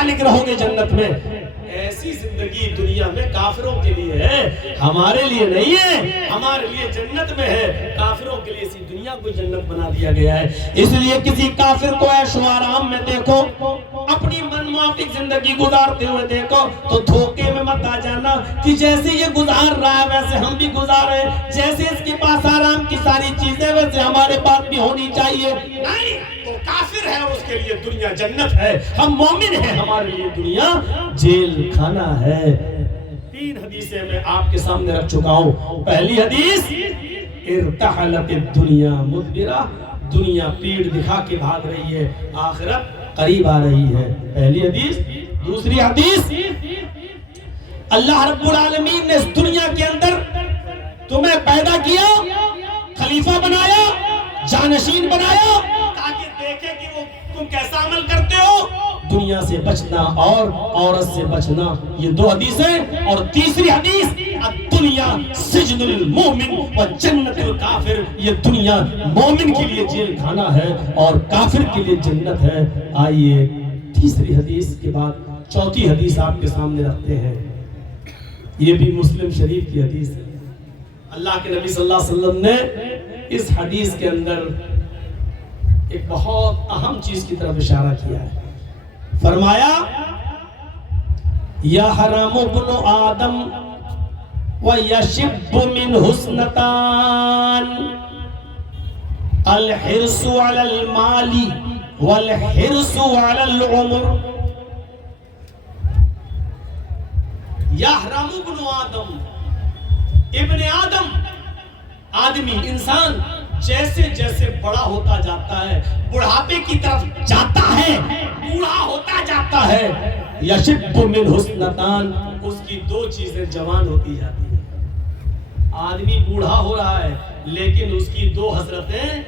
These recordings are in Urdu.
مالک رہو گے جنت میں۔ ایسی زندگی دنیا میں کافروں کے لیے ہے، ہمارے لیے نہیں ہے۔ ہمارے لیے جنت میں ہے، کافروں کے لیے اسی دنیا کو جنت بنا دیا گیا ہے۔ اس لیے کسی کافر کو عیش و آرام میں دیکھو، اپنی من موافق زندگی گزارتے ہوئے دیکھو تو دھوکے میں مت آ جانا کہ جیسے یہ گزار رہا ہے ویسے ہم بھی گزارے، جیسے اس کے پاس آرام کی ساری چیزیں ویسے ہمارے پاس بھی ہونی چاہیے۔ نہیں، وہ کافر ہے اور اس کے لیے دنیا جنت ہے، ہم مومن ہیں، ہمارے لیے دنیا جیل کھانا ہے۔ 3 حدیثیں میں آپ کے سامنے رکھ چکا ہوں۔ پہلی حدیث، ارتحلت الدنیا مدبرہ، دنیا پیڑ دکھا کے بھاگ رہی ہے، آخرت قریب آ رہی ہے، پہلی حدیث۔ دوسری حدیث، اللہ رب العالمین نے اس دنیا کے اندر تمہیں پیدا کیا، خلیفہ بنایا، جانشین بنایا تاکہ دیکھے کہ وہ تم کیسا عمل کرتے ہو۔ دنیا سے بچنا اور عورت سے بچنا، یہ 2 حدیثیں۔ اور تیسری حدیث، الدنیا سجن المومن و جنت الکافر، یہ دنیا مومن کے لیے جیل خانہ ہے اور کافر کے لیے جنت ہے۔ آئیے تیسری حدیث کے بعد چوتھی حدیث آپ کے سامنے رکھتے ہیں، یہ بھی مسلم شریف کی حدیث ہے۔ اللہ کے نبی صلی اللہ علیہ وسلم نے اس حدیث کے اندر ایک بہت اہم چیز کی طرف اشارہ کیا ہے، فرمایا یحرم ابن آدم ویشب من حسنتان، الحرص علی المال والحرص علی العمر۔ یحرم ابن آدم، ابن آدم، آدمی، انسان جیسے جیسے بڑا ہوتا جاتا ہے، بڑھاپے کی طرف جاتا ہے، بوڑھا ہوتا جاتا ہے، یشب من حسنتان، اس کی 2 چیزیں جوان ہوتی جاتی ہیں۔ آدمی بوڑھا ہو رہا ہے لیکن اس کی 2 حسرتیں،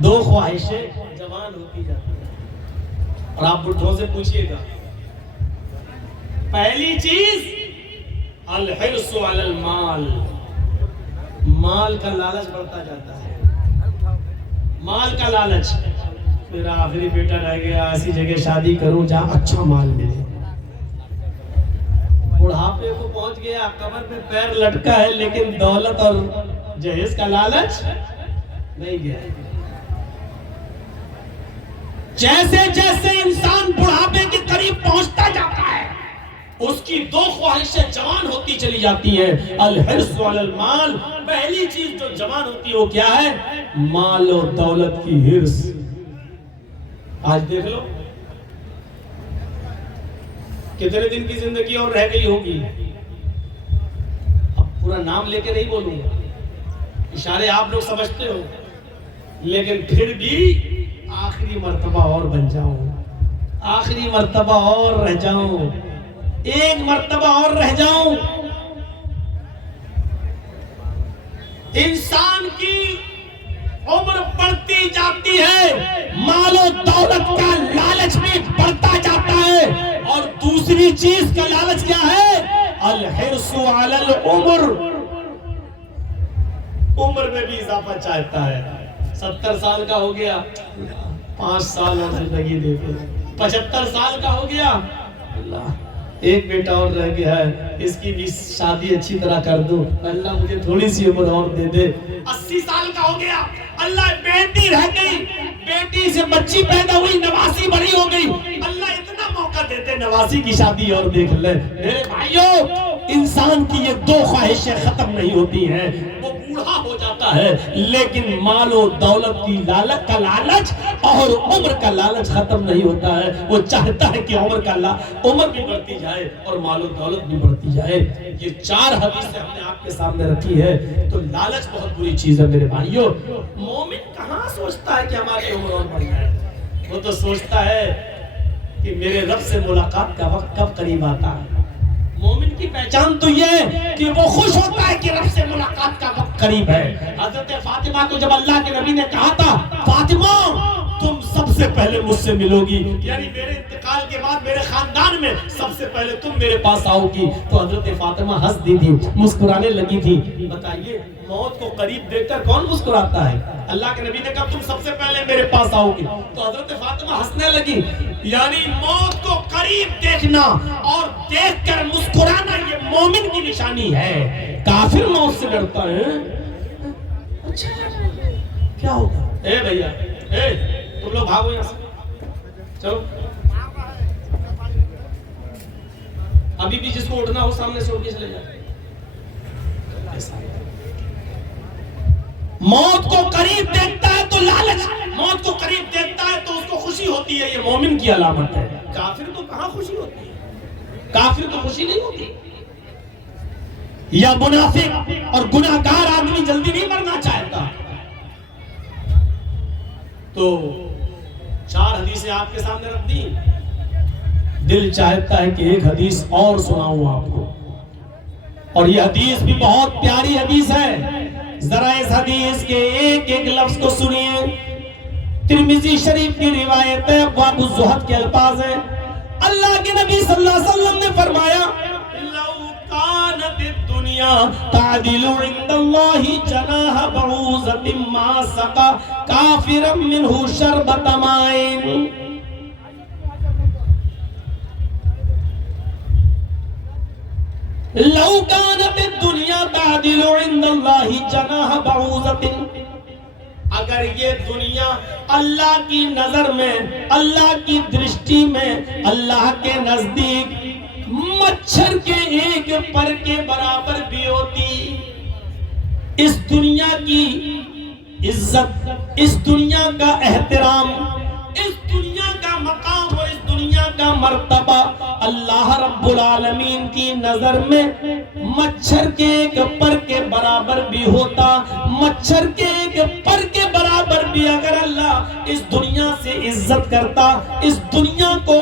2 خواہشیں جوان ہوتی جاتی ہیں۔ اور آپ بڑھوں سے پوچھئے گا، پہلی چیز الحرص علی المال، مال کا لالچ بڑھتا جاتا ہے، مال کا لالچ۔ میرا آخری بیٹا رہ گیا، ایسی جگہ شادی کروں جہاں اچھا مال ملے۔ بڑھاپے کو پہنچ گیا، قبر میں پیر لٹکا ہے لیکن دولت اور جہیز کا لالچ نہیں گیا۔ جیسے جیسے انسان بڑھاپے کے قریب پہنچتا جاتا ہے اس کی 2 خواہشیں جوان ہوتی چلی جاتی ہیں۔ الحرص علی المال، پہلی چیز جو جوان ہوتی ہے وہ کیا ہے؟ مال اور دولت کی حرص۔ آج دیکھ لو کتنے دن کی زندگی اور رہ گئی ہوگی، اب پورا نام لے کے نہیں بولوں گا، اشارے آپ لوگ سمجھتے ہو، لیکن پھر بھی آخری مرتبہ اور بن جاؤں، آخری مرتبہ اور رہ جاؤں، ایک مرتبہ اور رہ جاؤں۔ انسان کی عمر بڑھتی جاتی ہے، مال و دولت کا لالچ بھی بڑھتا جاتا ہے، اور دوسری چیز کا لالچ کیا ہے؟ الحرص علی العمر، عمر میں بھی اضافہ چاہتا ہے۔ 70 سال کا ہو گیا، 5 سال اور زندگی دے دے، 75 سال کا ہو گیا، اللہ ایک بیٹا اور رہ گیا ہے، اس کی بھی شادی اچھی طرح کر دو، اللہ مجھے تھوڑی سی عمر اور دے دے۔ 80 سال کا ہو گیا، اللہ بیٹی رہ گئی، بیٹی سے بچی پیدا ہوئی، نواسی بڑی ہو گئی، اللہ اتنا موقع دیتے نواسی کی شادی اور دیکھ لے۔ میرے بھائیو، انسان کی یہ 2 خواہشیں ختم نہیں ہوتی ہیں، وہ بوڑھا ہو جاتا ہے لیکن مال و دولت کی لالچ کا لالچ اور عمر کا لالچ ختم نہیں ہوتا ہے۔ وہ چاہتا ہے کہ عمر بھی بڑھتی جائے اور مال و دولت بھی بڑھتی جائے۔ یہ 4 حدیثیں ہم نے آپ کے سامنے رکھی ہے۔ تو لالچ بہت بری چیز ہے میرے بھائیو۔ مومن کہاں سوچتا ہے کہ ہماری عمر اور بڑھ جائے، وہ تو سوچتا ہے کہ میرے رب سے ملاقات کا وقت کب قریب آتا ہے۔ مومن کی پہچان تو یہ ہے کہ وہ خوش ہوتا ہے کہ رب سے ملاقات کا وقت قریب ہے۔ حضرت فاطمہ کو جب اللہ کے نبی نے کہا تھا، فاطمہ تم سب سے پہلے مجھ سے ملو گی، یعنی میرے انتقال کے بعد میرے خاندان میں سب سے پہلے تم میرے پاس آؤ گی۔ تو حضرت فاطمہ ہنس دی تھی، مسکرانے لگی تھی۔ بتائیے موت کو قریب دیکھ کر کون مسکراتا ہے؟ اللہ کے نبی نے کہا تم سب سے پہلے میرے پاس آؤ گی، تو حضرت فاطمہ ہنسنے لگی۔ یعنی موت کو قریب دیکھنا اور دیکھ کر مسکرانا یہ مومن کی نشانی ہے۔ کافر موت سے ڈرتا ہے، اچھا کیا ہوگا؟ اے بھیا تم لوگ بھاگو یہاں سے، چلو ابھی بھی جس کو اٹھنا ہو سامنے سے اٹھ کے چلے جائے۔ موت کو قریب دیکھتا ہے تو لالچ، موت کو قریب دیکھتا ہے تو اس کو خوشی ہوتی ہے، یہ مومن کی علامت ہے۔ کافر کو کہاں خوشی ہوتی ہے؟ کافر کو خوشی نہیں ہوتی۔ یا منافق اور گناہگار آدمی جلدی نہیں مرنا چاہتا۔ تو 4 حدیثیں آپ کے سامنے رکھ دی، دل چاہتا ہے کہ ایک حدیث اور سناؤں آپ کو، اور یہ حدیث بھی بہت پیاری حدیث ہے۔ ذرا اس حدیث کے ایک ایک لفظ کو سنیے۔ ترمذی شریف کی روایت ہے، ابواب الزہد کے الفاظ ہیں۔ اللہ کے نبی صلی اللہ علیہ وسلم نے فرمایا لو کانت الدنیا تعدل عند اللہ جناح بعوضۃ ما سقى کافرا منہ شربۃ ماء۔ لو کانت الدنیا تعدل عند اللہ جناح بعوضۃ، اگر یہ دنیا اللہ کی نظر میں، اللہ کی درشٹی میں، اللہ کے نزدیک مچھر کے ایک پر کے برابر بھی ہوتی، اس دنیا کی عزت، اس دنیا کا احترام، اس دنیا کا مقام اور اس دنیا کا مرتبہ اللہ رب العالمین کی نظر میں مچھر کے ایک پر کے برابر بھی ہوتا، مچھر کے ایک پر کے برابر بھی اگر اللہ اس دنیا سے عزت کرتا، اس دنیا کو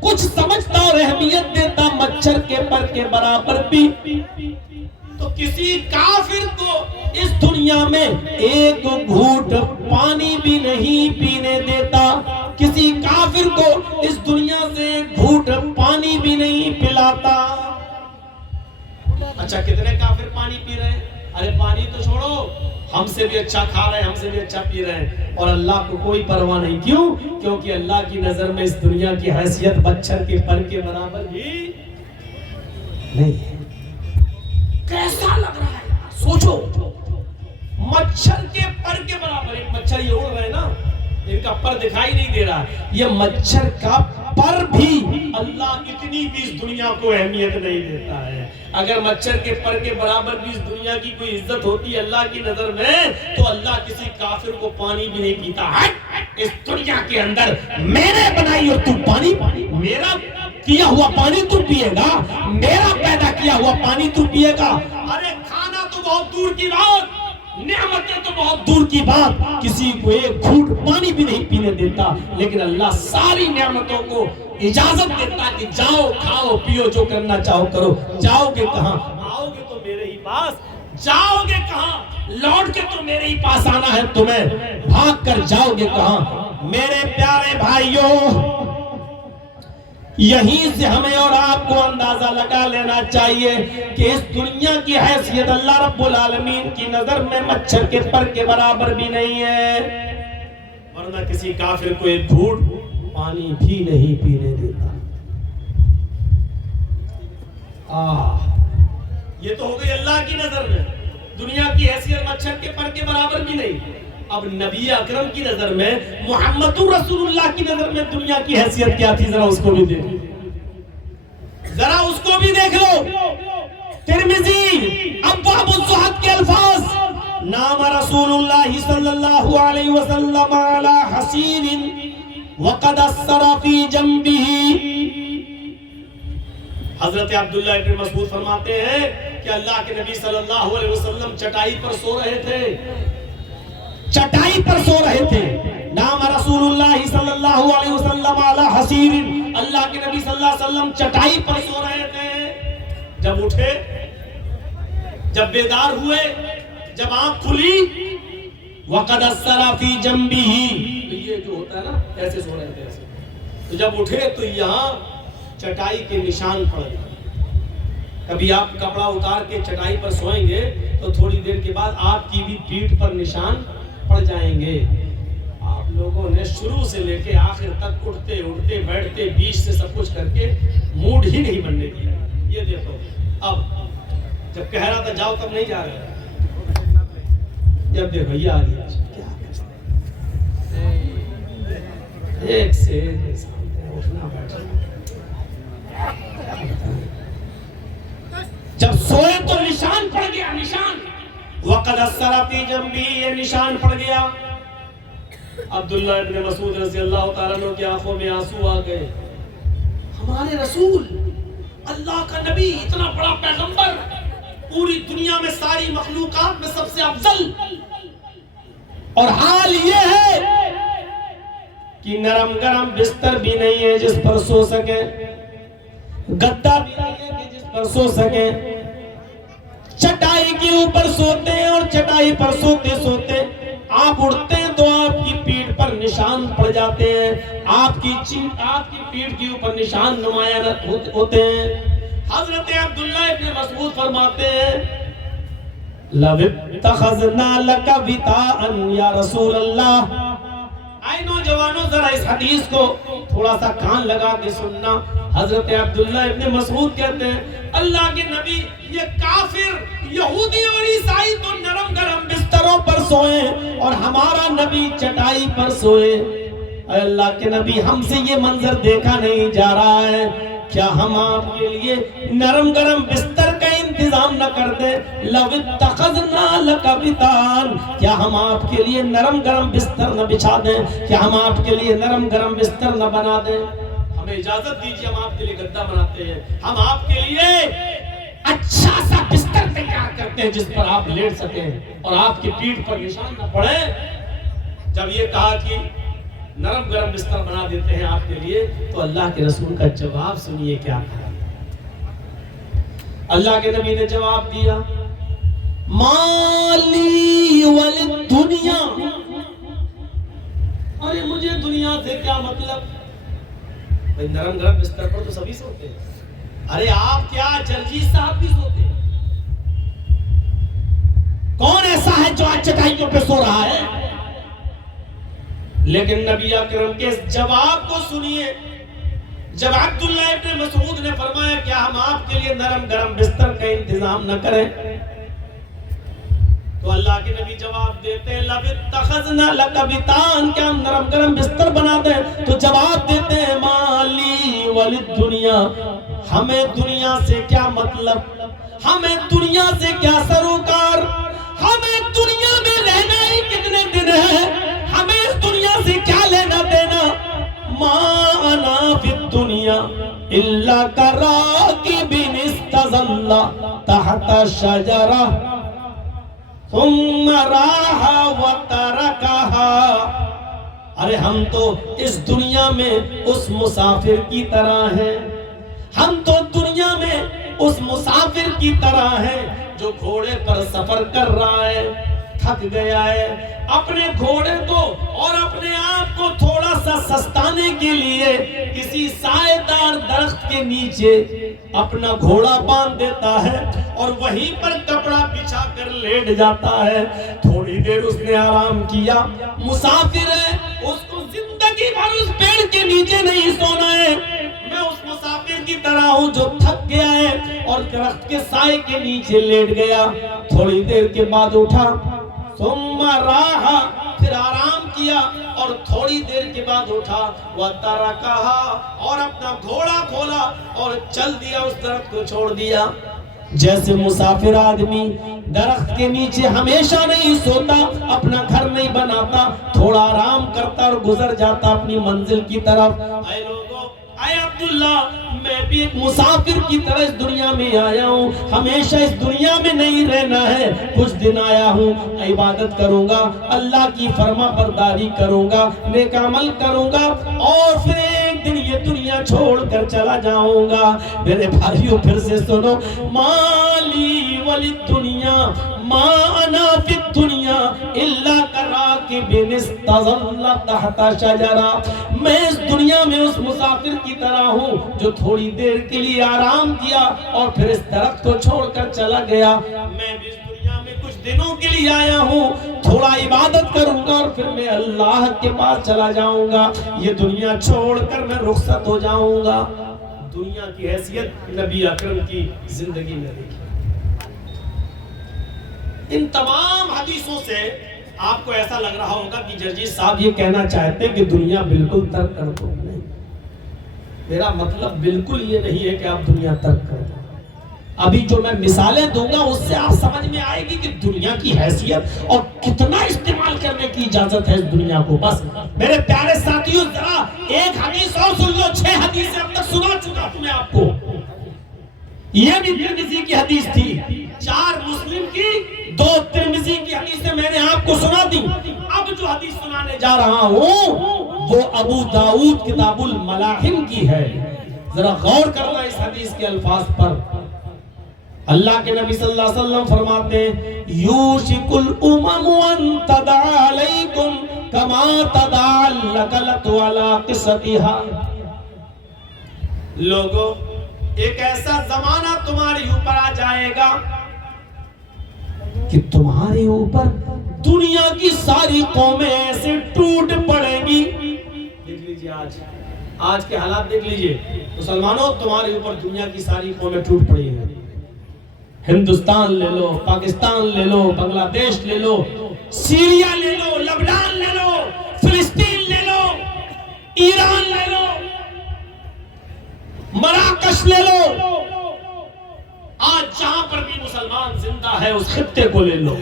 کچھ سمجھتا اور اہمیت دیتا مچھر کے پر کے برابر بھی، تو کسی کافر کو اس دنیا میں ایک گھونٹ پانی بھی نہیں پینے دیتا، کسی کافر کو اس دنیا سے ایک گھونٹ پانی بھی نہیں پلاتا۔ اچھا کتنے کافر پانی پی رہے ہیں؟ ارے پانی تو چھوڑو، ہم سے بھی اچھا کھا رہے ہیں، ہم سے بھی اچھا پی رہے ہیں، اور اللہ کو کوئی پرواہ نہیں۔ کیوں؟ کیونکہ اللہ کی نظر میں اس دنیا کی حیثیت مچھر کے پر کے برابر بھی نہیں ہے۔ کیسا لگ رہا ہے سوچو، مچھر کے پر کے برابر، ایک مچھر یہ اڑ رہے نا، ان کا پر دکھائی نہیں دے رہا، یہ مچھر کا پر بھی اللہ اتنی بھی اس دنیا کو اہمیت نہیں دیتا ہے۔ اگر مچھر کے پر کے برابر بھی اس دنیا کی کوئی عزت ہوتی ہے اللہ کی نظر میں، تو اللہ کسی کافر کو پانی بھی نہیں پیتا ہے۔ اس دنیا کے اندر میں نے بنائی اور تو پانی، میرا کیا ہوا پانی تو پیے گا، میرا پیدا کیا ہوا پانی تو پیے گا۔ ارے کھانا تو بہت دور کی بات، نعمتیں تو بہت دور کی بات، کسی کو ایک گھونٹ پانی بھی نہیں پینے دیتا، لیکن اللہ ساری نعمتوں کو اجازت دیتا کہ جاؤ کھاؤ پیو جو کرنا چاہو کرو۔ جاؤ گے کہاں؟ آؤ گے تو میرے ہی پاس۔ جاؤ گے کہاں؟ لوٹ کے تو میرے ہی پاس آنا ہے تمہیں۔ بھاگ کر جاؤ گے کہاں؟ میرے پیارے بھائیوں، یہیں سے ہمیں اور آپ کو اندازہ لگا لینا چاہیے کہ اس دنیا کی حیثیت اللہ رب العالمین کی نظر میں مچھر کے پر کے برابر بھی نہیں ہے، ورنہ کسی کافر کو ایک گھونٹ پانی بھی نہیں پینے دیتا۔ یہ تو ہو گئی اللہ کی نظر میں، دنیا کی حیثیت مچھر کے پر کے برابر بھی نہیں۔ اب نبی اکرم کی نظر میں، محمد رسول اللہ کی نظر میں دنیا کی حیثیت کیا تھی؟ ذرا اس کو بھی دیکھ لو، ذرا اس کو بھی دیکھ لو۔ ترمذی ابواب الزہد کے الفاظ، نام رسول اللہ صلی اللہ علیہ وسلم علی حصیر وقد اثر فی جنبہ۔ حضرت عبداللہ ابن مسعود فرماتے ہیں کہ اللہ کے نبی صلی اللہ علیہ وسلم چٹائی پر سو رہے تھے، چٹائی پر سو رہے تھے۔ نام رسول اللہ صلی اللہ علیہ وسلم علی حصیر، اللہ کے نبی صلی اللہ علیہ وسلم چٹائی پر سو رہے تھے۔ جب اٹھے، جب بیدار ہوئے، جب آنکھ کھلی، وقد اثر فی جنبہ، یہ جو ہوتا ہے نا ایسے سو رہے تھے ایسے. تو جب اٹھے تو یہاں چٹائی کے نشان پڑ گئے. کبھی آپ کپڑا اتار کے چٹائی پر سوئیں گے تو تھوڑی دیر کے بعد آپ کی بھی پیٹھ پر نشان پڑ جائیں گے. آپ لوگوں نے شروع سے لے کے آخر تک اٹھتے اٹھتے بیٹھتے بیچ سے سب کچھ کر کے موڈ ہی نہیں بننے دیا. یہ دیکھو اب جب کہہ رہا تھا جاؤ تب نہیں جا رہے, جب دیکھو یہ آ گیا ایک سے اٹھنا بیٹھنا. جب سوئے تو نشان پڑ گیا, نشان وقد اثر فی جنبی, یہ نشان پڑ گیا. عبداللہ ابن مسعود رضی اللہ تعالیٰ عنہ کی آنکھوں میں آنسو آ گئے. ہمارے رسول, اللہ کا نبی, اتنا بڑا پیغمبر, پوری دنیا میں ساری مخلوقات میں سب سے افضل, اور حال یہ ہے کہ نرم گرم بستر بھی نہیں ہے جس پر سو سکے, گدا بھی نہیں ہے کہ جس پر سو سکے, چٹائی کے اوپر سوتے ہیں اور چٹائی پر سوتے سوتے آپ اٹھتے ہیں تو آپ کی پیٹھ پر نشان پڑ جاتے ہیں, آپ کی پیٹھ کے اوپر نشان نمایاں ہوتے ہیں. حضرت عبداللہ ابن مسعود فرماتے ہیں لَوِ اتَّخَذْنَا لَكَ وِطَاءً یا رسول اللہ. آئے نوجوانوں ذرا اس حدیث کو تھوڑا سا کان لگا کے سننا. حضرت عبداللہ ابن مسعود کہتے ہیں اللہ کے نبی, یہ کافر یہودی اور عیسائی تو نرم گرم بستروں پر سوئے اور ہمارا نبی چٹائی پر سوئے. اے اللہ کے نبی, ہم سے یہ منظر دیکھا نہیں جا رہا ہے, کیا ہم آپ کے لیے نرم گرم بستر کا انتظام نہ کر دیں؟ لَوِ اتَّخَذْنَا لَكَ وِطَاءً, کیا ہم آپ کے لیے نرم گرم بستر نہ بچھا دیں, کیا ہم آپ کے لیے نرم گرم بستر نہ بنا دیں؟ ہمیں اجازت دیجیے, ہم آپ کے لیے گدا بناتے ہیں, ہم آپ کے لیے اچھا سا بستر تیار کرتے ہیں جس پر آپ لیٹ سکیں اور آپ کی پیٹھ پر نشان نہ پڑے. جب یہ کہا کہ نرم گرم بستر بنا دیتے ہیں آپ کے لیے, تو اللہ کے رسول کا جواب سنیے کیا کہا. اللہ کے نبی نے جواب دیا مالی وللدنیا, ارے مجھے دنیا سے کیا مطلب, بھئی نرم گرم بستر پر تو سبھی سوتے ہیں, ارے آپ کیا جرجیت صاحب بھی سوتے ہیں, کون ایسا ہے جو آج چٹائیوں پہ سو رہا ہے؟ لیکن نبی اکرم کے اس جواب کو سنیے. جب عبداللہ ابن مسعود نے فرمایا کیا ہم آپ کے لیے نرم گرم بستر کا انتظام نہ کریں, تو اللہ کے نبی جواب دیتے ہیں لَوِ اتَّخَذْنَا لَكَ وِطَاءً, کیا ہم نرم گرم بستر بنا دیں؟ تو جواب دیتے ہیں مالی وللدنیا, ہمیں دنیا سے کیا مطلب, ہمیں دنیا سے کیا سروکار, ہمیں دنیا میں رہنا ہی کتنے دن ہے, ہمیں اس دنیا سے کیا لینا دینا. ما انا فی الدنیا الا کراکب استظل تحت شجرہ ثم راح وترکها, ارے ہم تو اس دنیا میں اس مسافر کی طرح ہیں, ہم تو دنیا میں اس مسافر کی طرح ہیں جو گھوڑے پر سفر کر رہا ہے, تھک گیا ہے, اپنے گھوڑے کو اور اپنے آپ کو تھوڑا سا سستانے کے لیے کسی سائے دار درخت کے نیچے اپنا گھوڑا باندھ دیتا ہے اور وہیں پر کپڑا بچھا کر لیٹ جاتا ہے. تھوڑی دیر اس نے آرام کیا, مسافر ہے, اس کو زندگی بھر اس پیڑ کے نیچے نہیں سونا ہے. میں اس مسافر کی طرح ہوں جو تھک گیا ہے اور درخت کے سائے کے نیچے لیٹ گیا. تھوڑی دیر کے بعد اٹھا, ثم راح, پھر آرام کیا, اور تھوڑی دیر کے بعد اٹھا, وترکها, اور اپنا گھوڑا کھولا اور چل دیا, اس درخت کو چھوڑ دیا. جیسے مسافر آدمی درخت کے نیچے ہمیشہ نہیں سوتا, اپنا گھر نہیں بناتا, تھوڑا آرام کرتا اور گزر جاتا اپنی منزل کی طرف. اے لوگوں, اے عبداللہ, میں بھی ایک مسافر کی طرح اس دنیا میں آیا ہوں, ہمیشہ اس دنیا میں نہیں رہنا ہے, کچھ دن آیا ہوں, عبادت کروں گا, اللہ کی فرما برداری کروں گا, نیک عمل کروں گا, اور پھر ایک دن یہ دنیا چھوڑ کر چلا جاؤں گا. میرے بھائیوں پھر سے سنو, مالی ولی دنیا ما انا فی الدنیا الا کراکب استظل تحت شجرہ. میں اس دنیا میں اس مسافر کی طرح ہوں جو تھوڑی دیر کے لیے آرام کیا اور پھر اس درخت کو چھوڑ کر چلا گیا. میں بھی اس دنیا میں کچھ دنوں کے لیے آیا ہوں, تھوڑا عبادت کروں گا اور پھر میں اللہ کے پاس چلا جاؤں گا. یہ دنیا چھوڑ کر میں رخصت ہو جاؤں گا. دنیا کی حیثیت نبی اکرم کی زندگی میں دیکھی. ان تمام حدیثوں سے آپ کو ایسا لگ رہا ہوگا کہ جرجیت صاحب یہ کہنا چاہتے ہیں کہ دنیا بالکل ترک کر دو. نہیں, میرا مطلب بالکل یہ نہیں ہے کہ آپ دنیا ترک کر دو. ابھی جو میں مثالیں دوں گا اس سے آپ سمجھ میں آئے گی کہ دنیا کی حیثیت اور کتنا استعمال کرنے کی اجازت ہے اس دنیا کو. بس میرے پیارے ساتھیوں, ذرا ایک حدیث اور سن لو. 6 حدیثیں اب تک سنا چکا ہوں میں آپ کو. یہ بھی ترمذی کی حدیث تھی, 4 مسلم کی, 2 ترمذی کی حدیثیں میں نے آپ کو سنا دی. اب جو حدیث سنانے جا رہا ہوں وہ ابو داؤد کتاب الملاحم کی ہے. ذرا غور کرنا اس حدیث کے الفاظ پر. اللہ کے نبی صلی اللہ علیہ وسلم فرماتے ہیں, یوشک الامم ان تدعى علیکم کما تدعى اللقلۃ علی قصتها. لوگو, ایک ایسا زمانہ تمہارے اوپر آ جائے گا کہ تمہارے اوپر دنیا کی ساری قومیں ایسے ٹوٹ پڑیں گی. دیکھ لیجئے آج کے حالات دیکھ لیجئے. مسلمانوں, تمہارے اوپر دنیا کی ساری قومیں ٹوٹ پڑی ہیں. ہندوستان لے لو, پاکستان لے لو, بنگلہ دیش لے لو, سیریا لے لو, لبنان لے لو, فلسطین لے لو, ایران لے لو, مراکش لے لو. آج جہاں پر بھی مسلمان زندہ ہے اس خطے کو لے لو.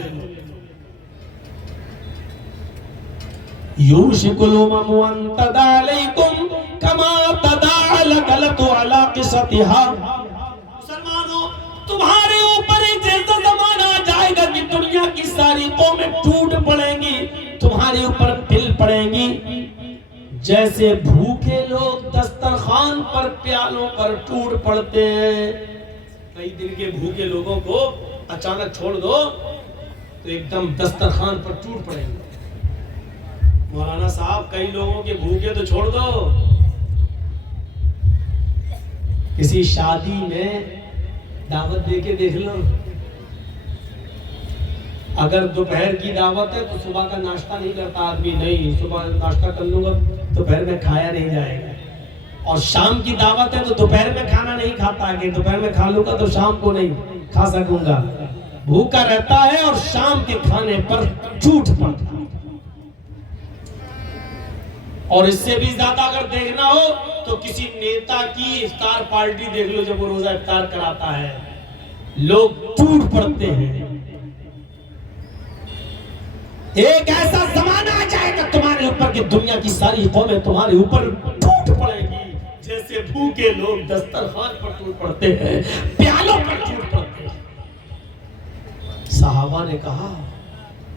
یوشک الامم ان تدعى علیکم کما تدعى اللقلۃ علی قصتها. مسلمانوں, تمہارے اوپر ایک ایسا زمانہ آ جائے گا کہ دنیا کی ساری قومیں ٹوٹ پڑیں گی, تمہارے اوپر پل پڑیں گی. جیسے بھوکے لوگ دسترخوان پر پیالوں پر ٹوٹ پڑتے ہیں. کئی دن کے بھوکے لوگوں کو اچانک چھوڑ دو تو ایک دم دسترخوان پر ٹوٹ پڑیں گے. مولانا صاحب, کئی لوگوں کے بھوکے تو چھوڑ دو, کسی شادی میں دعوت دے کے دیکھ لو. اگر دوپہر کی دعوت ہے تو صبح کا ناشتہ نہیں کرتا آدمی. نہیں, صبح ناشتہ کر لوں گا, دوپہر میں کھایا نہیں جائے گا. اور شام کی دعوت ہے تو دوپہر میں کھانا نہیں کھاتا کہ دوپہر میں کھا لوں گا تو شام کو نہیں کھا سکوں گا. بھوکا رہتا ہے اور شام کے کھانے پر ٹوٹ پڑتا. اور اس سے بھی زیادہ اگر دیکھنا ہو تو کسی نیتا کی افطار پارٹی دیکھ لو. جب وہ روزہ افطار کراتا ہے لوگ ٹوٹ پڑتے ہیں. ایک ایسا زمانہ آ جائے گا تمہارے اوپر کہ دنیا کی ساری قومیں تمہارے اوپر ٹوٹ پڑیں گی. جیسے بھوکے لوگ دسترخوان پر ٹوٹ پڑتے ہیں, پیالوں پر ٹوٹ پڑتے ہیں. صحابہ نے کہا,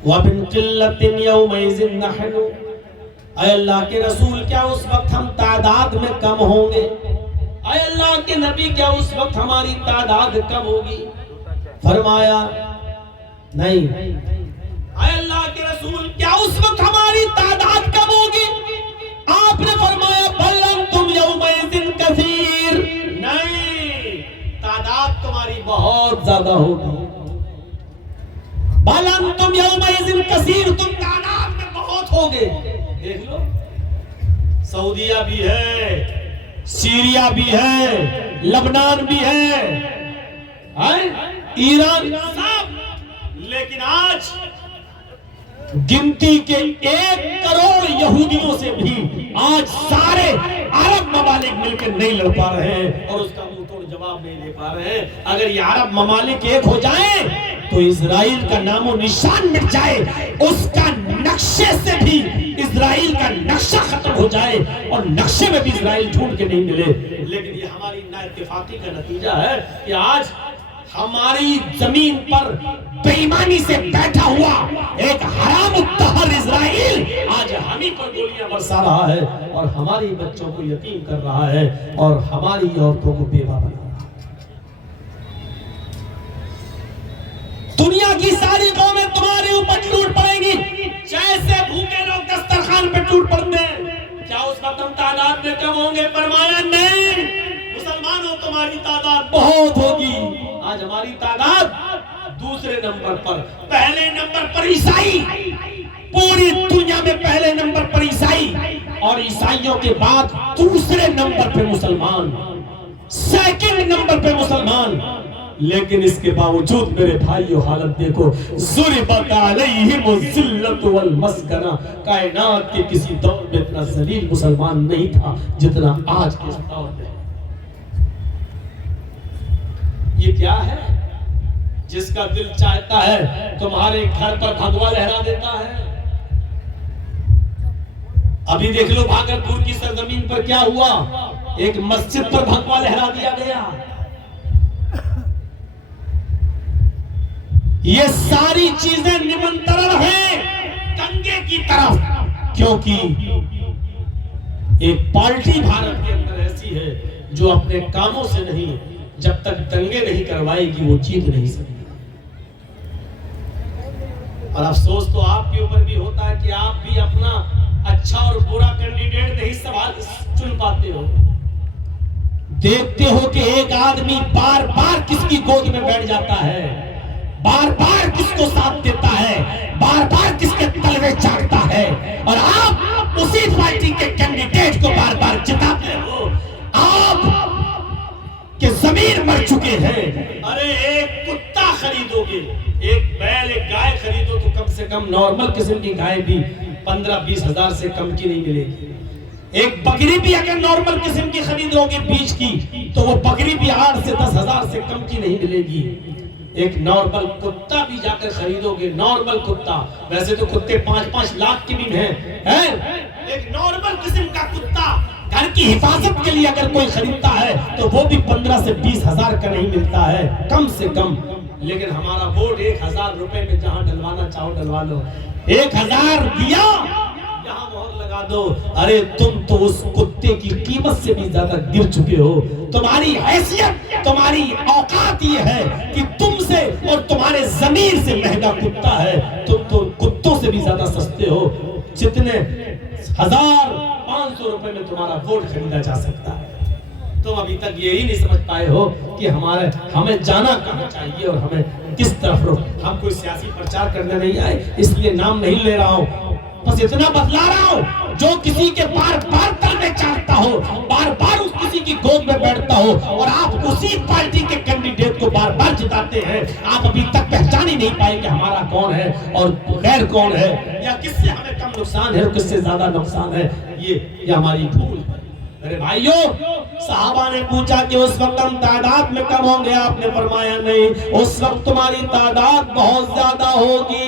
وَبِن قِلَّةٍ يَوْمَئِذٍ نَحْنُ, اے اللہ کے رسول کیا اس وقت ہم تعداد میں کم ہوں گے؟ اے اللہ کے نبی کیا اس وقت ہماری تعداد کم ہوگی؟ فرمایا نہیں. اے اللہ کے رسول کیا اس وقت ہماری تعداد کم ہوگی؟ آپ نے فرمایا بل انتم یومئذ کثیر, نہیں, تعداد تمہاری بہت زیادہ ہوگی. بل انتم یومئذ کثیر, تم تعداد میں بہت ہوگے. دیکھ لو, سعودیہ بھی ہے, سیریا بھی ہے, لبنان بھی ہے, ایران سب, لیکن آج گنتی کے 1 کروڑ یہودیوں سے بھی آج سارے عرب ممالک مل کر نہیں لڑ پا رہے ہیں اور اس کا منہ توڑ جواب نہیں دے پا رہے ہیں. اگر یہ عرب ممالک ایک ہو جائیں تو اسرائیل کا نام و نشان مٹ جائے, اس کا نقشے سے بھی اسرائیل کا نقشہ ختم ہو جائے اور نقشے میں بھی اسرائیل ڈھونڈ کے نہیں ملے. لیکن یہ ہماری نا اتفاقی کا نتیجہ ہے کہ آج ہماری زمین پر بے ایمانی سے بیٹھا ہوا ایک حرام الدہر اسرائیل آج ہم ہی پر گولیاں برسا رہا ہے اور ہماری بچوں کو یتیم کر رہا ہے اور ہماری عورتوں کو بیوہ بنا رہا ہے۔ دنیا کی ساری قومیں تمہارے اوپر ٹوٹ پڑیں گی جیسے بھوکے لوگ دسترخوان پہ ٹوٹ پڑتے ہیں۔ کیا اس وقت ہم تعداد میں کم ہوں گے؟ فرمایا نہیں، مسلمانوں تمہاری تعداد بہت ہوگی۔ آج ہماری تعداد دوسرے نمبر پر، پہلے نمبر پر عیسائی، پوری دنیا میں پہلے نمبر پر عیسائی، اور عیسائیوں کے بعد دوسرے نمبر پہ مسلمان، سیکنڈ نمبر پہ مسلمان۔ لیکن اس کے باوجود میرے بھائیو حالت دیکھو، ضربت علیہم الذلۃ والمسکنہ، کائنات کے کسی دور میں اتنا ذلیل مسلمان نہیں تھا جتنا آج کے دور میں۔ یہ کیا ہے؟ جس کا دل چاہتا ہے تمہارے گھر پر بھگوا لہرا دیتا ہے۔ ابھی دیکھ لو بھاگلپور کی سرزمین پر کیا ہوا، ایک مسجد پر بھگوا لہرا دیا گیا۔ یہ ساری چیزیں نمنترن ہیں دنگے کی طرف، کیونکہ ایک پارٹی بھارت کے اندر ایسی ہے جو اپنے کاموں سے نہیں، جب تک دنگے نہیں کروائے گی وہ جیت نہیں سکتی۔ اور افسوس تو آپ کے اوپر بھی ہوتا ہے کہ آپ بھی اپنا اچھا اور برا کینڈیڈیٹ نہیں چن پاتے ہو۔ دیکھتے ہو کہ ایک آدمی بار بار کس کی گود میں بیٹھ جاتا ہے، بار بار کس کو ساتھ دیتا ہے، بار بار کس کے تلوے چاٹتا ہے، اور آپ اسی پارٹی کے کینڈیڈیٹ کو بار بار جتاتے ہو۔ آپ کہ ضمیر مر چکے ہیں۔ ارے ایک کتا خریدو گے، ایک بیل ایک گائے خریدو تو کم سے کم نارمل قسم کی گائے بھی 15-20 ہزار سے کم کی نہیں ملے گی۔ ایک بکری بھی اگر نارمل قسم کی خریدو گے بیچ کی تو وہ بکری بھی 8 سے 10 ہزار سے کم کی نہیں ملے گی۔ ایک نارمل کتا بھی جا کر خریدو گے، نارمل کتا، ویسے تو کتے 5-5 لاکھ کے بھی ہیں، ایک نارمل قسم کا کتا گھر کی حفاظت کے لیے اگر کوئی خریدتا ہے تو وہ بھی 15 سے 20 ہزار کا نہیں ملتا ہے کم سے کم۔ لیکن ہمارا ووٹ 1000 روپے میں جہاں ڈلوانا چاہو ڈلوا لو، 1000 دیا یہاں مہر لگا دو۔ ارے تم تو اس کتے کی قیمت سے بھی زیادہ گر چکے ہو۔ تمہاری حیثیت، تمہاری اوقات یہ ہے کہ تم سے اور تمہارے ضمیر سے مہنگا کتا ہے، تم تو کتوں سے بھی زیادہ سستے ہو۔ جتنے 1500 روپے میں تمہارا ووٹ خریدا جا سکتا ہے۔ تم ابھی تک یہی نہیں سمجھ پائے ہو کہ ہمیں جانا کہاں چاہیے اور ہمیں کس طرف رو۔ ہم کوئی سیاسی پرچار کرنے نہیں آئے، اس لیے نام نہیں لے رہا ہوں، بس اتنا بتلا رہا ہوں جو کسی کے بار بار تل میں چاہتا ہو، بار بار اس کسی کی گود میں بیٹھتا ہو، اور آپ اسی پارٹی کے کینڈیڈیٹ کو بار بار جتاتے ہیں، آپ ابھی تک پہچان ہی نہیں پائے کہ ہمارا کون ہے اور غیر کون ہے، یا کس سے ہمیں کم نقصان ہے اور کس سے زیادہ نقصان ہے۔ یہ ہماری بھول ہے۔ میرے بھائیو، صحابہ نے پوچھا کہ اس وقت ہم تعداد میں کم ہوں گے، آپ نے فرمایا نہیں، اس وقت تمہاری تعداد بہت زیادہ ہوگی۔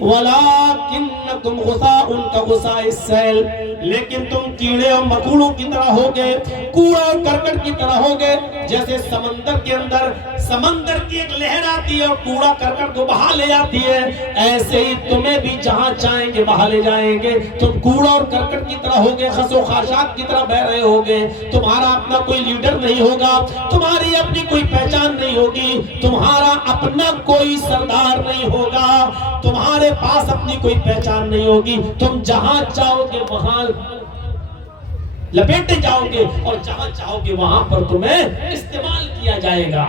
وَلَٰكِنَّكُمْ غُثَاءٌ كَغُثَاءِ السَّيْلِ، لیکن تم کیڑے اور مکوڑوں کی طرح ہوگے، کوڑا اور کرکٹ کی طرح ہوگے۔ جیسے سمندر کے اندر سمندر کی ایک لہر آتی ہے اور کوڑا کرکٹ کو بہا لے جاتی ہے، ایسے ہی تمہیں بھی جہاں چاہیں گے بہا لے جائیں گے۔ تم کوڑا اور کرکٹ کی طرح ہوگے، خس و خاشاک کی طرح بہ رہے ہوگے۔ تمہارا اپنا کوئی لیڈر نہیں ہوگا، تمہاری اپنی کوئی پہچان نہیں ہوگی، تمہارا اپنا کوئی سردار نہیں ہوگا، تمہارے پاس اپنی کوئی پہچان نہیں ہوگی۔ تم جہاں چاہو گے وہاں لپیٹے جاؤ گے، اور جہاں چاہو گے وہاں پر تمہیں استعمال کیا جائے گا۔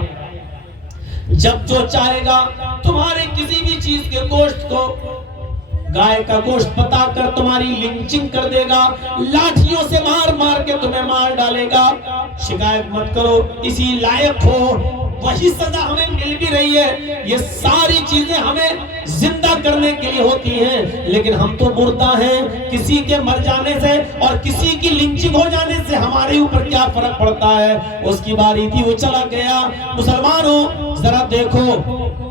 جب جو چاہے گا تمہارے کسی بھی چیز کے گوشت کو، گائے کا گوشت بتا کر تمہاری لنچنگ کر دے گا، لاٹھیوں سے مار مار کے تمہیں مار ڈالے گا۔ شکایت مت کرو، اسی لائق ہو، وہی سزا ہمیں مل بھی رہی ہے۔ یہ ساری چیزیں ہمیں زندہ کرنے کے لیے ہوتی ہیں، لیکن ہم تو مردہ ہیں۔ کسی کے مر جانے سے اور کسی کی لنچنگ ہو جانے سے ہمارے اوپر کیا فرق پڑتا ہے؟ اس کی باری تھی، وہ چلا گیا۔ مسلمانوں، ذرا دیکھو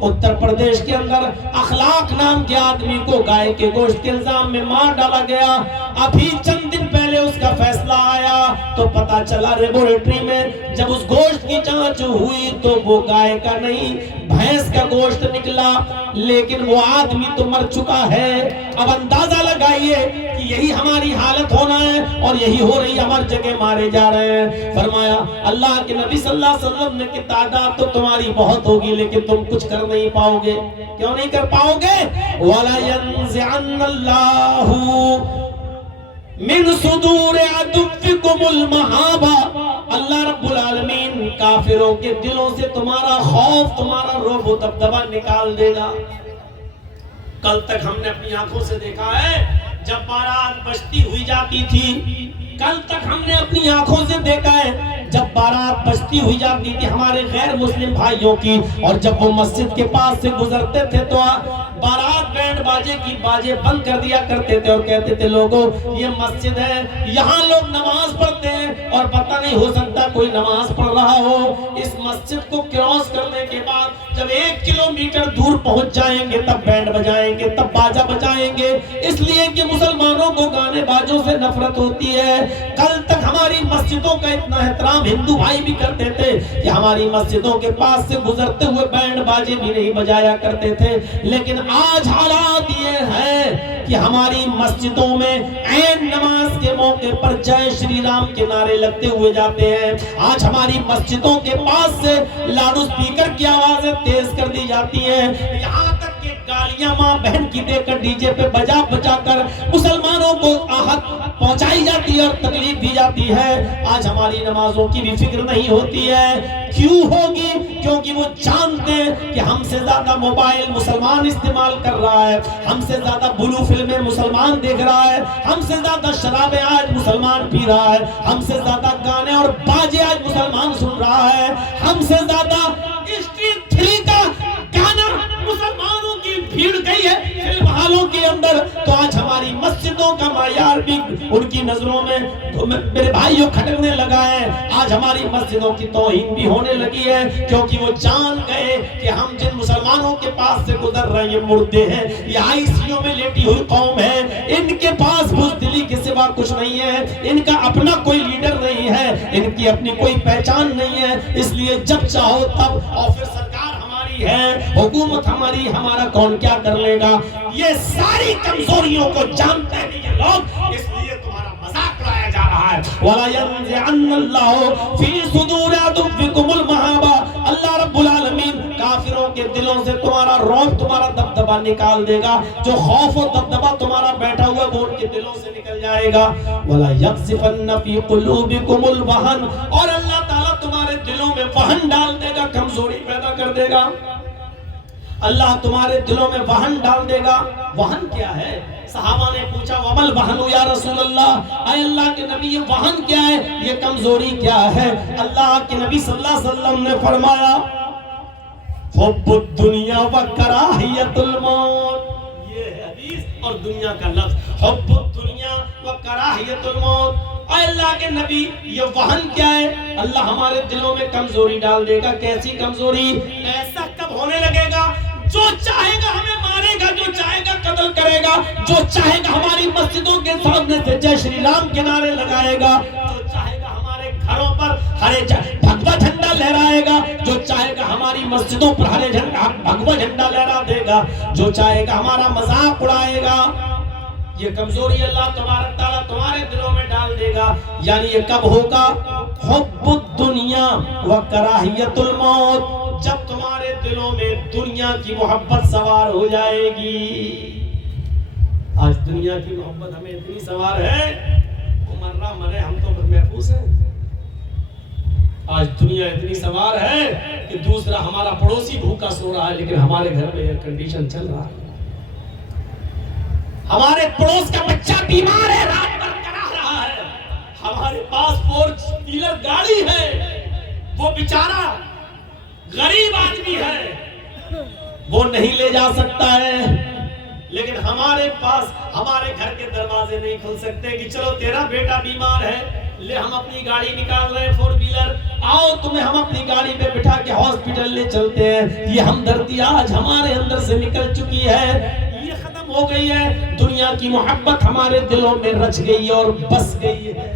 اتر پردیش کے اندر اخلاق نام کے آدمی کو گائے کے گوشت کے الزام میں مار ڈالا گیا. ابھی چند دن پہلے اس کا فیصلہ آیا تو پتا چلا لیبوریٹری میں جب اس گوشت کی جانچ ہوئی تو وہ گائے کا نہیں بھینس کا گوشت نکلا, لیکن وہ آدمی تو مر چکا ہے. اب اندازہ لگائیے کہ یہی ہماری حالت ہونا ہے اور یہی ہو رہی, ہماری جگہ مارے جا رہے ہیں. فرمایا اللہ کے نبی صلی اللہ علیہ وسلم نے کہ تعداد تو تمہاری بہت ہوگی لیکن تم کچھ کر نہیں پاؤ گے. کیوں نہیں کر پاؤ گے؟ وَلَا يَنزِعَنَّ اللَّهُ من صدور عدوکم المہابہ, اللہ رب العالمین کافروں کے دلوں سے تمہارا خوف, تمہارا رعب و دبدبہ نکال دے گا. کل تک ہم نے اپنی آنکھوں سے دیکھا ہے جب بارات بجتی ہوئی جاتی تھی, کل تک ہم نے اپنی آنکھوں سے دیکھا ہے جب بارات بجتی ہوئی جاتی تھی ہمارے غیر مسلم بھائیوں کی, اور جب وہ مسجد کے پاس سے گزرتے تھے تو بارات بینڈ باجے کی باجے بند کر دیا کرتے تھے اور کہتے تھے لوگوں یہ مسجد ہے, یہاں لوگ نماز پڑھتے ہیں اور پتہ نہیں ہو سکتا کوئی نماز پڑھ رہا ہو. اس مسجد کو کراس کرنے کے بعد جب 1 کلومیٹر دور پہنچ جائیں گے تب بینڈ بجائیں گے, تب باجا بجائیں گے, اس لیے کہ مسلمانوں کو گانے باجوں سے نفرت ہوتی ہے. کل تک ہماری مسجدوں کا اتنا احترام ہندو بھائی بھی کرتے تھے کہ ہماری مسجدوں کے پاس سے گزرتے ہوئے بینڈ باجے بھی نہیں بجایا کرتے تھے, لیکن آج حالات یہ ہے کہ ہماری مسجدوں میں عین نماز کے موقع پر جے شری رام کے نعرے لگتے ہوئے جاتے ہیں. آج ہماری مسجدوں کے پاس سے لاؤڈ اسپیکر کی آوازیں تیز کر دی جاتی ہیں, یہاں تک کہ گالیاں ماں بہن کی دے کر ڈی جے پہ بجا بجا کر مسلمانوں کو آہت پہنچائی جاتی ہے اور تکلیف دی جاتی ہے. آج ہماری نمازوں کی بھی فکر نہیں ہوتی ہے. کیوں ہوگی؟ کیونکہ وہ جانتے ہیں کہ ہم سے زیادہ موبائل مسلمان استعمال کر رہا ہے, ہم سے زیادہ بلو فلمیں مسلمان دیکھ رہا ہے, ہم سے زیادہ شرابیں آج مسلمان پی رہا ہے, ہم سے زیادہ گانے اور باجے آج مسلمان سن رہا ہے, ہم سے زیادہ اسٹریٹ 3 کا گانا مسلمانوں کی بھیڑ گئی ہے فلم ہالوں کے اندر. تو آج ہماری مسجدوں کا معیار بھی ان کی نظروں میں میرے بھائیوں کھٹکنے لگا ہے. آج ہماری مسجدوں کی توہین بھی ہونے لگی ہے کیونکہ وہ جان گئے کہ ہم جن مسلمانوں کے پاس سے گزر رہے ہیں مردے ہیں, یہ آئی سی یو میں لیٹی ہوئی قوم ہے, ان کے پاس بزدلی کے سوا کچھ نہیں ہے, ان کا اپنا کوئی لیڈر نہیں ہے, ان کی اپنی کوئی پہچان نہیں ہے. اس لیے جب چاہو تب, اور پھر سرکار ہماری ہے, حکومت ہماری, ہمارا کون کیا کر لے گا. یہ ساری کمزوریوں کو جانتے ہیں یہ لوگ, اس لیے تمہارا مذاق اڑایا جا رہا ہے. وَلَا يَنزِعَنَّ اللَّهُ فِي صُدُورِ عَدُوِّكُمُ الْمَهَابَةَ, اللہ رب العالمین کافروں کے دلوں سے تمہارا رعب, تمہارا دبدبہ نکال دے گا. جو خوف و دبدبہ تمہارا بیٹھا ہوا وہ ان کے دلوں سے نکل جائے گا. وَلَا يَقْذِفَنَّ فِي قُلُوبِكُمُ الْوَهْنَ, اور اللہ تعالیٰ تمہارے دلوں میں وہن ڈال دے گا, کمزوری پیدا کر دے گا. اللہ تمہارے دلوں میں وہن ڈال دے گا. وہن کیا ہے؟ صحابہ نے پوچھا وَمَا الْوَهْنُ یا رسول اللہ, اے اللہ کے نبی یہ وہن کیا ہے, یہ کمزوری کیا ہے؟ اللہ کے نبی صلی اللہ علیہ وسلم نے فرمایا حب الدنیا وکراہیت الموت. یہ ہے حدیث اور دنیا کا لفظ, حب الدنیا وکراہیت الموت. اے اللہ کے نبی یہ وہن کیا ہے؟ اللہ ہمارے دلوں میں کمزوری ڈال دے گا. کیسی کمزوری؟ ایسا کب ہونے لگے گا جو چاہے گا ہمیں مارے گا, جو چاہے گا قتل کرے گا, جو چاہے گا ہماری مسجدوں کے سامنے سے جے شری رام کے نعرے لگائے گا, جو چاہے گا ہمارے گھروں پر ہرے بھگوا جھنڈا لہرائے گا, جو چاہے گا ہماری مسجدوں پر ہرے جھنڈا بھگوا جھنڈا لہرا دے گا, جو چاہے گا ہمارا مذاق اڑائے گا. یہ کمزوری اللہ تبارک تعالیٰ تمہارے دلوں میں ڈال دے گا. یعنی یہ کب ہوگا؟ حب الدنیا وکراہیت الموت, جب تمہارے دلوں میں دنیا کی محبت سوار ہو جائے گی. آج دنیا کی محبت ہمیں اتنی سوار ہے, وہ مر رہا مرے ہم تو محفوظ ہیں. آج دنیا اتنی سوار ہے کہ دوسرا ہمارا پڑوسی بھوکا سو رہا ہے لیکن ہمارے گھر میں ایئر کنڈیشن چل رہا ہے. ہمارے پڑوس کا بچہ بیمار ہے, رات بھر کرا رہا ہے, ہمارے پاس 4 ویلر گاڑی ہے, وہ بیچارہ غریب آدمی ہے, وہ نہیں لے جا سکتا ہے, لیکن ہمارے پاس ہمارے گھر کے دروازے نہیں کھل سکتے کہ چلو تیرا بیٹا بیمار ہے, لے ہم اپنی گاڑی نکال رہے ہیں 4 ویلر، آؤ تمہیں ہم اپنی گاڑی پہ بٹھا کے ہاسپٹل لے چلتے ہیں. یہ ہمدردی آج ہمارے اندر سے نکل چکی ہے، یہ ختم ہو گئی ہے. دنیا کی محبت ہمارے دلوں میں رچ گئی اور بس گئی ہے.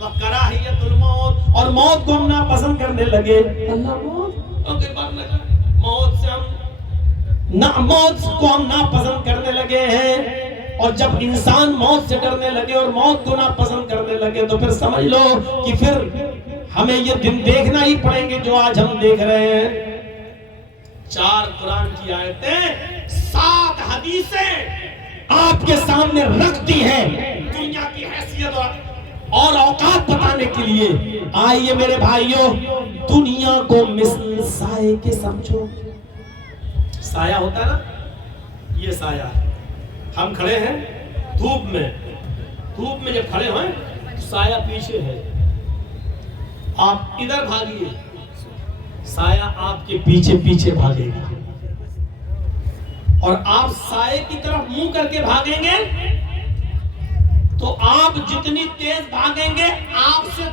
وَكَرَاهِيَةُ الْمَوْتِ، اور موت کو ہم ناپسند کرنے لگے. اللہ موت اوکے بات نہ کر، موت سے ہم موت کو ہم ناپسند کرنے لگے ہیں. اور جب انسان موت سے ڈرنے لگے اور موت کو ناپسند کرنے لگے تو پھر سمجھ لو کہ پھر ہمیں یہ دن دیکھنا ہی پڑیں گے جو آج ہم دیکھ رہے ہیں. 4 قرآن کی آیتیں، 7 حدیثیں آپ کے سامنے رکھ دی ہیں دنیا کی حیثیت اور اوقات بتانے کے لیے. آئیے میرے بھائیوں، دنیا کو مثل سائے کے سمجھو. سایہ ہوتا ہے نا، یہ سایہ ہے. ہم کھڑے ہیں دھوپ میں جب کھڑے ہوئے تو سایہ پیچھے ہے. آپ ادھر بھاگیے، سایہ آپ کے پیچھے پیچھے بھاگے گا. اور آپ سائے کی طرف منہ کر کے بھاگیں گے تو آپ جتنی تیز بھاگیں گے آپ سے